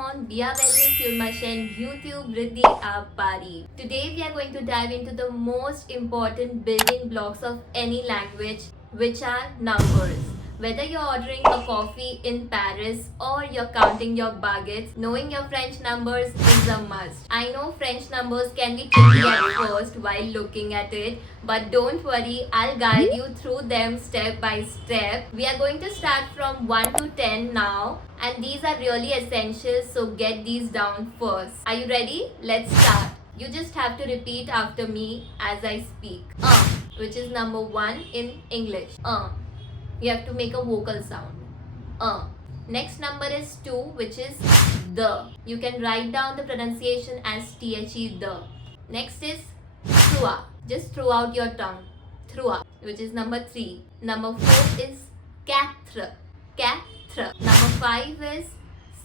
on Bia Values Yurmashen YouTube Riddhi Apari. Today we are going to dive into the most important building blocks of any language, which are numbers. Whether you're ordering a coffee in Paris or you're counting your baguettes, knowing your French numbers is a must. I know French numbers can be tricky at first while looking at it, but don't worry, I'll guide you through them step by step. We are going to start from 1 to 10 now, and these are really essential, so get these down first. Are you ready? Let's start. You just have to repeat after me as I speak. Which is number 1 in English. You have to make a vocal sound. Next number is 2, which is the. You can write down the pronunciation as the, the. Next is throughout. Just throw out your tongue. Throughout, which is number 3. Number 4 is quatre. Quatre. Number 5 is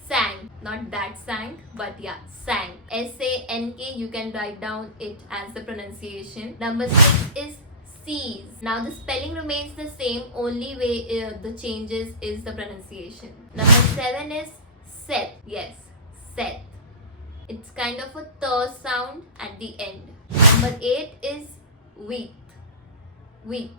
sang. Not that sang, but yeah, sang. S-A-N-K. You can write down it as the pronunciation. Number 6 is C's. Now the spelling remains the same, only way the changes is the pronunciation. Number 7 is set. Yes, set. It's kind of a th sound at the end. Number 8 is with. With.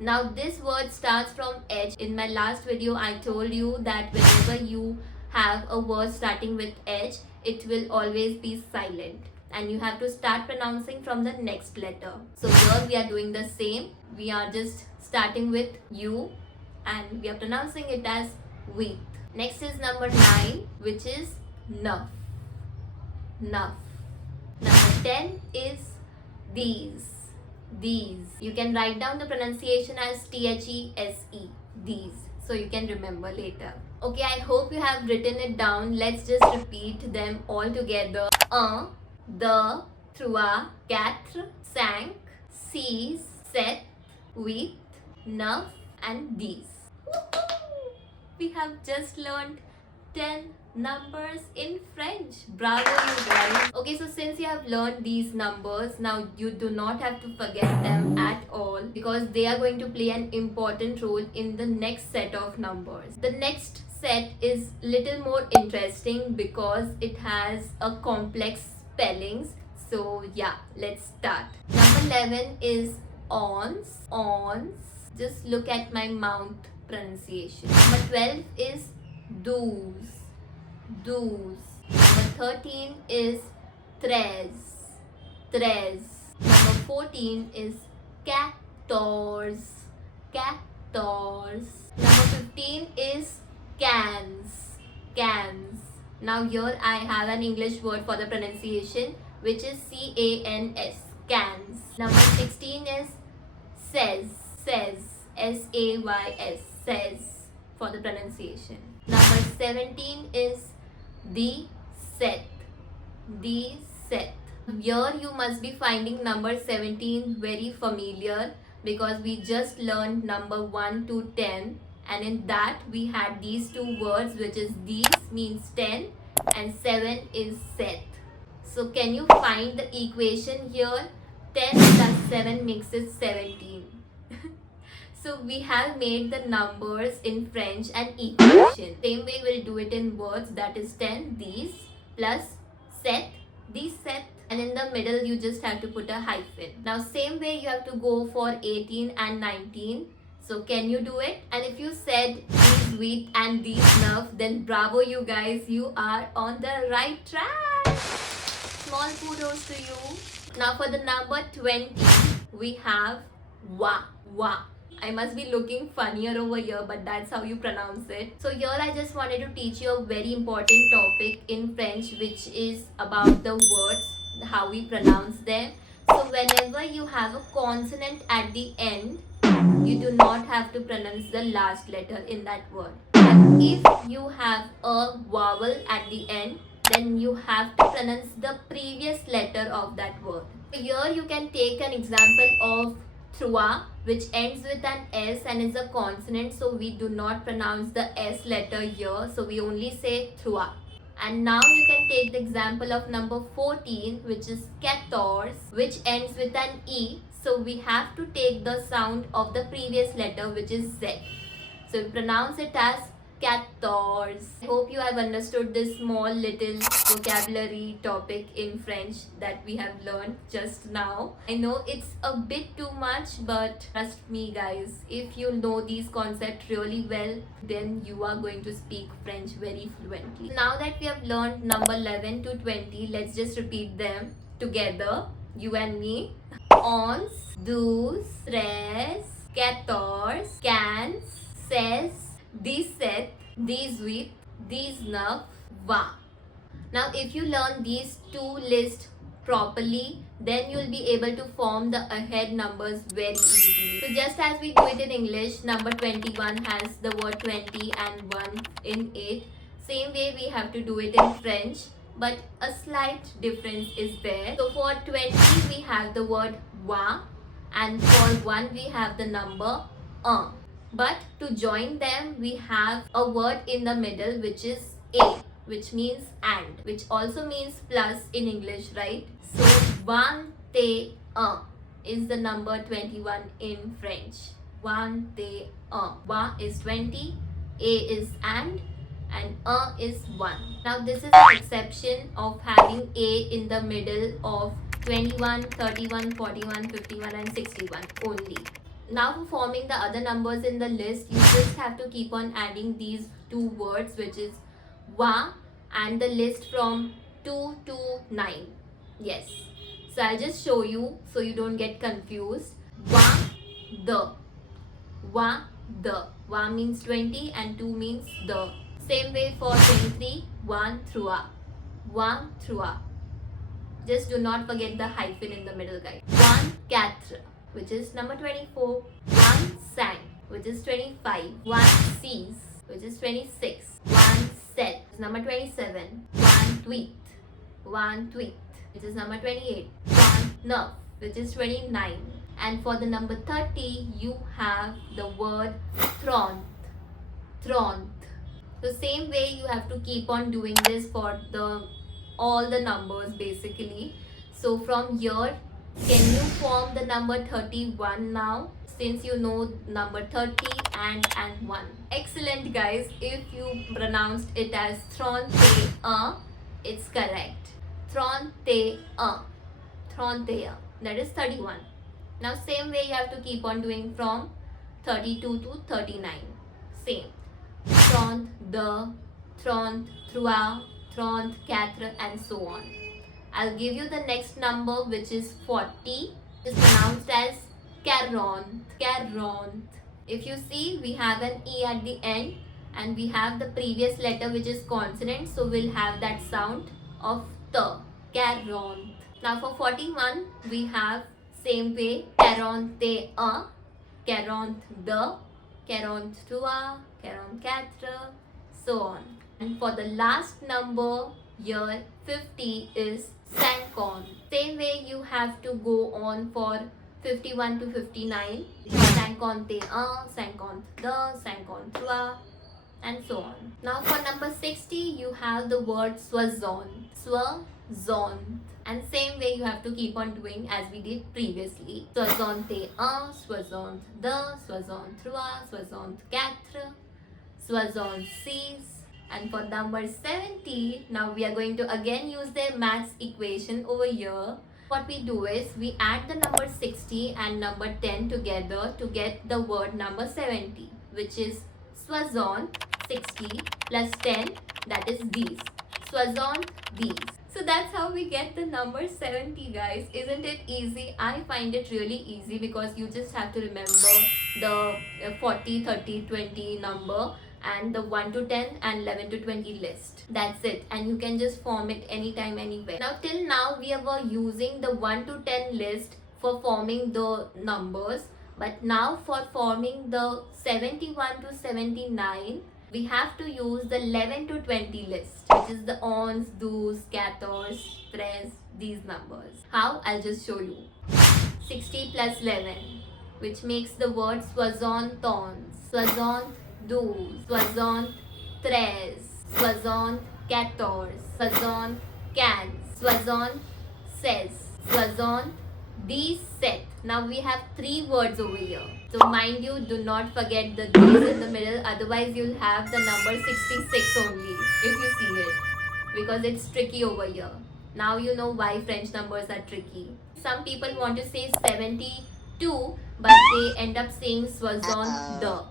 Now this word starts from H. In my last video I told you that whenever you have a word starting with H, it will always be silent. And you have to start pronouncing from the next letter. So here we are doing the same. We are just starting with U and we are pronouncing it as with. Next is number 9, which is nuff. Nuff. Number 10 is these. These. You can write down the pronunciation as These. These. So you can remember later. Okay, I hope you have written it down. Let's just repeat them all together. The, trois, quatre, cinq, six, sept, huit, neuf, and these. We have just learned 10 numbers in French. Bravo, you guys. Okay, so since you have learned these numbers, now you do not have to forget them at all because they are going to play an important role in the next set of numbers. The next set is little more interesting because it has a complex spellings. So yeah, let's start. Number 11 is ons. Ons. Just look at my mouth pronunciation. Number 12 is douze. Douze. Number 13 is treize. Treize. Number 14 is quatorze. Quatorze. Number 15 is cans. Cans. Now here I have an English word for the pronunciation, which is C-A-N-S. Cans. Number 16 is says. Says. S-A-Y-S. Says for the pronunciation. Number 17 is the set. The set. Here you must be finding number 17 very familiar because we just learned number 1 to 10. And in that we had these two words, which is these means 10 and 7 is set. So can you find the equation here? 10 plus 7 makes it 17. So we have made the numbers in French an equation. Same way we'll do it in words, that is 10 these plus set these set, and in the middle you just have to put a hyphen. Now same way you have to go for 18 and 19. So can you do it? And if you said these wheat and these nerf, then bravo you guys, you are on the right track. Small kudos to you. Now for the number 20, we have wa. Wa. I must be looking funnier over here, but that's how you pronounce it. So here I just wanted to teach you a very important topic in French, which is about the words, how we pronounce them. So whenever you have a consonant at the end, you do not have to pronounce the last letter in that word. But if you have a vowel at the end, then you have to pronounce the previous letter of that word. Here you can take an example of trois, which ends with an S and is a consonant, so we do not pronounce the S letter here, so we only say trois. And now you can take the example of number 14, which is quatorze, which ends with an E. So we have to take the sound of the previous letter, which is Z. So we pronounce it as quatorze. I hope you have understood this small little vocabulary topic in French that we have learned just now. I know it's a bit too much, but trust me guys, if you know these concepts really well, then you are going to speak French very fluently. Now that we have learned number 11 to 20, let's just repeat them together, you and me. Onze, douze, treize, quatorze, quinze, seize, 17, 18, 19, 20. Now if you learn these two lists properly, then you'll be able to form the ahead numbers very easily. So just as we do it in English, number 21 has the word 20 and 1 in it. Same way we have to do it in French, but a slight difference is there. So for 20 we have the word wa, and for 1 we have the number un. But to join them, we have a word in the middle which is a, which means and, which also means plus in English, right? So 21 is the number 21 in French. 21. Wa is 20, a is and is 1. Now this is an exception of having a in the middle of 21, 31, 41, 51 and 61 only. Now for forming the other numbers in the list, you just have to keep on adding these two words, which is wa and the list from 2 to 9. Yes. So I'll just show you so you don't get confused. Wa, the. Wa, the. Wa means 20 and 2 means the. Same way for 23, 1 through a. 1 through a. Just do not forget the hyphen in the middle, guys. 1 quatre, which is number 24. 1 cinq, which is 25. 1 six, which is 26. 1 sept, which is number 27. 1 huit, 1 huit, which is number 28. 1 neuf, which is 29. And for the number 30, you have the word trente. Trente. The same way you have to keep on doing this for all the numbers basically. So from here, can you form the number 31 now? Since you know number 30 and 1. Excellent guys. If you pronounced it as 31, it's correct. 31. 31. That is 31. Now same way you have to keep on doing from 32 to 39. Same. 32, 33, 34 and so on. I'll give you the next number, which is 40. It's pronounced as quarante. Quarante. If you see, we have an E at the end and we have the previous letter which is consonant, so we'll have that sound of the. Quarante. Now for 41, we have same way, 41, 42, 43, 44, so on. And for the last number here, 50 is 50. Same way you have to go on for 51 to 59. 51, 52, 53 and so on. Now for number 60, you have the word soixante. Soixante. And same way you have to keep on doing as we did previously. 61, 62, 63, 64, 66. And for number 70, now we are going to again use the maths equation over here. What we do is we add the number 60 and number 10 together to get the word number 70, which is soixante, 60 plus 10, that is these. Soixante, these. So that's how we get the number 70, guys. Isn't it easy? I find it really easy because you just have to remember the 40, 30, 20 number and the 1 to 10 and 11 to 20 list. That's it. And you can just form it anytime, anywhere. Now till now we were using the 1 to 10 list for forming the numbers. But now for forming the 71 to 79, we have to use the 11 to 20 list, which is the onze, douze, quatorze, treize, these numbers. How? I'll just show you. 60 plus 11, which makes the word soixante onze, soixante douze, soixante treize, soixante quatorze, soixante quinze, soixante seize, soixante 17, Now we have 3 words over here. So mind you, do not forget the these in the middle, otherwise you'll have the number 66 only if you see it, because it's tricky over here. Now you know why French numbers are tricky. Some people want to say 72, but they end up saying soixante de,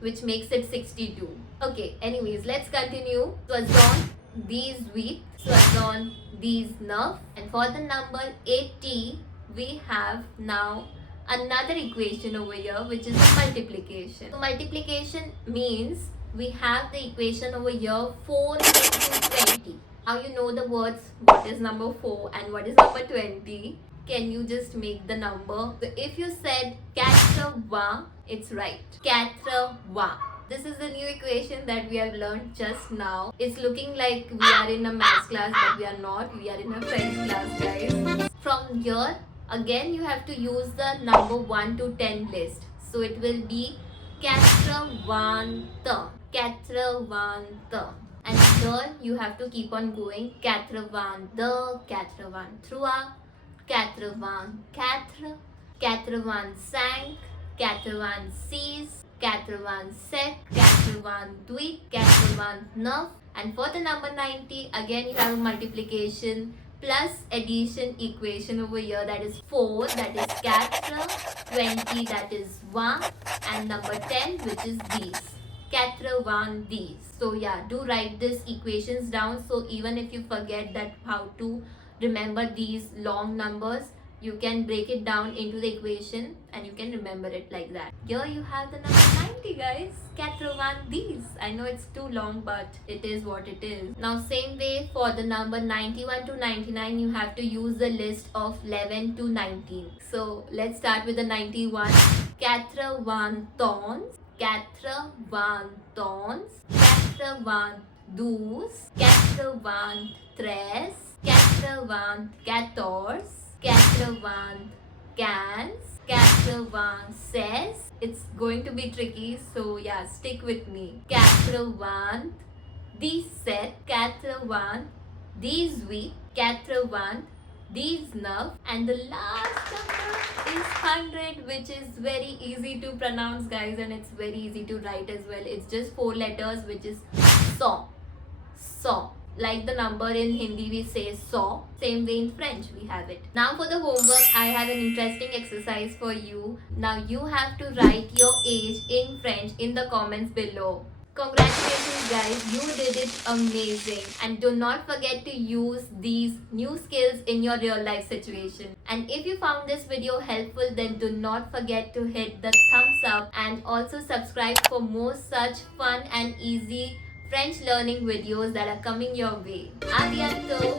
which makes it 62. Okay, anyways, let's continue. Soixante, these week, soixante, these neuf. And for the number 80, we have now another equation over here, which is a multiplication. So multiplication means we have the equation over here 4 into 20. Now you know the words what is number 4 and what is number 20. Can you just make the number? So if you said 80, it's right. 80. This is the new equation that we have learned just now. It's looking like we are in a maths class, but we are not. We are in a French class, guys. From here, again you have to use the number 1 to 10 list. So it will be 80. And here you have to keep on going. 82, 83, 84, 85, 86, 87, 88, 89. And for the number 90, again you have a multiplication plus addition equation over here, that is 4, that is 4, 20, that is 1, and number 10, which is these. 81 these. So yeah, do write these equations down, so even if you forget that how to remember these long numbers, you can break it down into the equation and you can remember it like that. Here you have the number 90, guys. 81 these. I know it's too long, but it is what it is. Now same way for the number 91 to 99, you have to use the list of 11 to 19. So let's start with the 91. 81 tons, 81 tons, 82, 83, 81 14, 81 cans, 81 says. It's going to be tricky, so yeah, stick with me. 81 17, 81 18, 81 19, and the last number is 100, which is very easy to pronounce, guys, and it's very easy to write as well. It's just 4 letters, which is 100. Like the number in Hindi we say 100, same way in French we have it. Now for the homework, I have an interesting exercise for you. Now you have to write your age in French in the comments below. Congratulations, guys, you did it amazing. And do not forget to use these new skills in your real life situation. And if you found this video helpful, then do not forget to hit the thumbs up and also subscribe for more such fun and easy French learning videos that are coming your way. À bientôt!